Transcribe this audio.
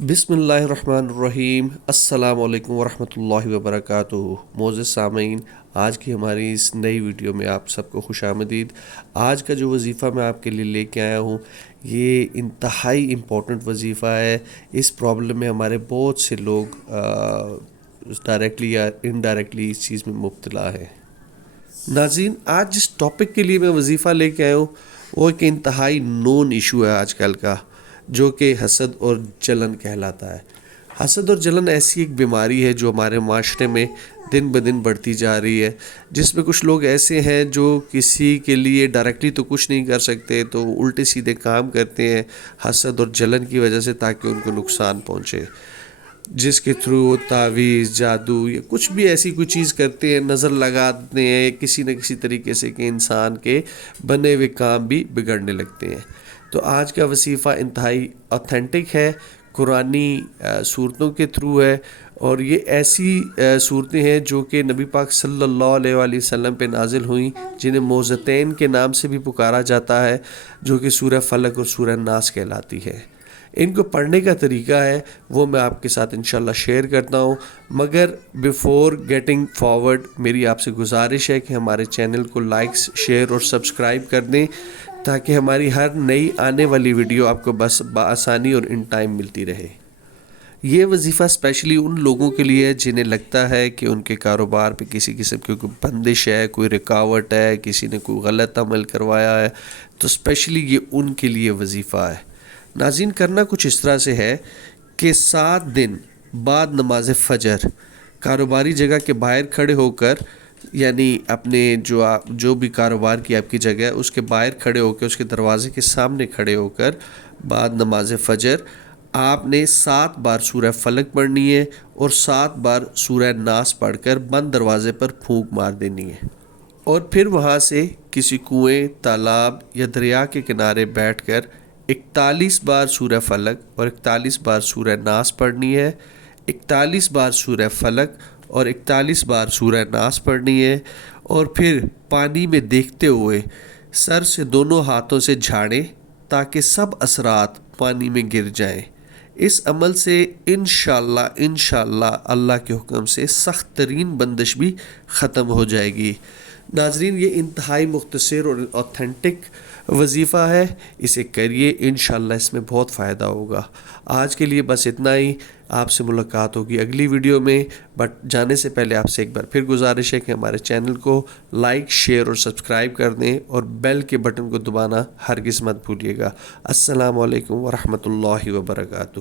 بسم اللہ الرحمن الرحیم۔ السلام علیکم ورحمۃ اللہ وبرکاتہ۔ معزز سامعین، آج کی ہماری اس نئی ویڈیو میں آپ سب کو خوش آمدید۔ آج کا جو وظیفہ میں آپ کے لیے لے کے آیا ہوں یہ انتہائی امپورٹنٹ وظیفہ ہے۔ اس پرابلم میں ہمارے بہت سے لوگ ڈائریکٹلی یا انڈائریکٹلی اس چیز میں مبتلا ہے۔ ناظرین، آج جس ٹاپک کے لیے میں وظیفہ لے کے آیا ہوں وہ ایک انتہائی نون ایشو ہے آج کل کا، جو کہ حسد اور جلن کہلاتا ہے۔ حسد اور جلن ایسی ایک بیماری ہے جو ہمارے معاشرے میں دن بدن بڑھتی جا رہی ہے، جس میں کچھ لوگ ایسے ہیں جو کسی کے لیے ڈائریکٹلی تو کچھ نہیں کر سکتے، تو الٹے سیدھے کام کرتے ہیں حسد اور جلن کی وجہ سے تاکہ ان کو نقصان پہنچے، جس کے تھرو تعویذ، جادو یا کچھ بھی ایسی کوئی چیز کرتے ہیں، نظر لگاتے ہیں کسی نہ کسی طریقے سے کہ انسان کے بنے ہوئے کام بھی بگڑنے لگتے ہیں۔ تو آج کا وظیفہ انتہائی اوتھینٹک ہے، قرآنی صورتوں کے تھرو ہے، اور یہ ایسی صورتیں ہیں جو کہ نبی پاک صلی اللہ علیہ وآلہ وسلم پہ نازل ہوئیں، جنہیں معوذتین کے نام سے بھی پکارا جاتا ہے، جو کہ سورہ فلق اور سورہ ناس کہلاتی ہے۔ ان کو پڑھنے کا طریقہ ہے وہ میں آپ کے ساتھ انشاءاللہ شیئر کرتا ہوں، مگر بیفور گیٹنگ فارورڈ میری آپ سے گزارش ہے کہ ہمارے چینل کو لائکس، شیئر اور سبسکرائب کر دیں تاکہ ہماری ہر نئی آنے والی ویڈیو آپ کو بس بآسانی اور ان ٹائم ملتی رہے۔ یہ وظیفہ اسپیشلی ان لوگوں کے لیے ہے جنہیں لگتا ہے کہ ان کے کاروبار پہ کسی قسم کی کوئی بندش ہے، کوئی رکاوٹ ہے، کسی نے کوئی غلط عمل کروایا ہے، تو اسپیشلی یہ ان کے لیے وظیفہ ہے۔ ناظرین، کرنا کچھ اس طرح سے ہے کہ 7 دن بعد نماز فجر کاروباری جگہ کے باہر کھڑے ہو کر، یعنی اپنے جو بھی کاروبار کی آپ کی جگہ ہے اس کے باہر کھڑے ہو کے، اس کے دروازے کے سامنے کھڑے ہو کر بعد نماز فجر آپ نے 7 بار سورہ فلق پڑھنی ہے اور 7 بار سورہ ناس پڑھ کر بند دروازے پر پھونک مار دینی ہے، اور پھر وہاں سے کسی کنویں، تالاب یا دریا کے کنارے بیٹھ کر 41 بار سورہ فلق اور 41 بار سورہ ناس پڑھنی ہے، 41 بار سورہ فلق اور 41 بار سورہ ناس پڑھنی ہے، اور پھر پانی میں دیکھتے ہوئے سر سے دونوں ہاتھوں سے جھاڑیں تاکہ سب اثرات پانی میں گر جائیں۔ اس عمل سے انشاءاللہ اللہ کے حکم سے سخت ترین بندش بھی ختم ہو جائے گی۔ ناظرین، یہ انتہائی مختصر اور اوتھینٹک وظیفہ ہے، اسے کریے، انشاءاللہ اس میں بہت فائدہ ہوگا۔ آج کے لیے بس اتنا ہی، آپ سے ملاقات ہوگی اگلی ویڈیو میں، بٹ جانے سے پہلے آپ سے ایک بار پھر گزارش ہے کہ ہمارے چینل کو لائک، شیئر اور سبسکرائب کر دیں، اور بیل کے بٹن کو دبانا ہرگز مت بھولیے گا۔ السلام علیکم ورحمۃ اللہ وبرکاتہ۔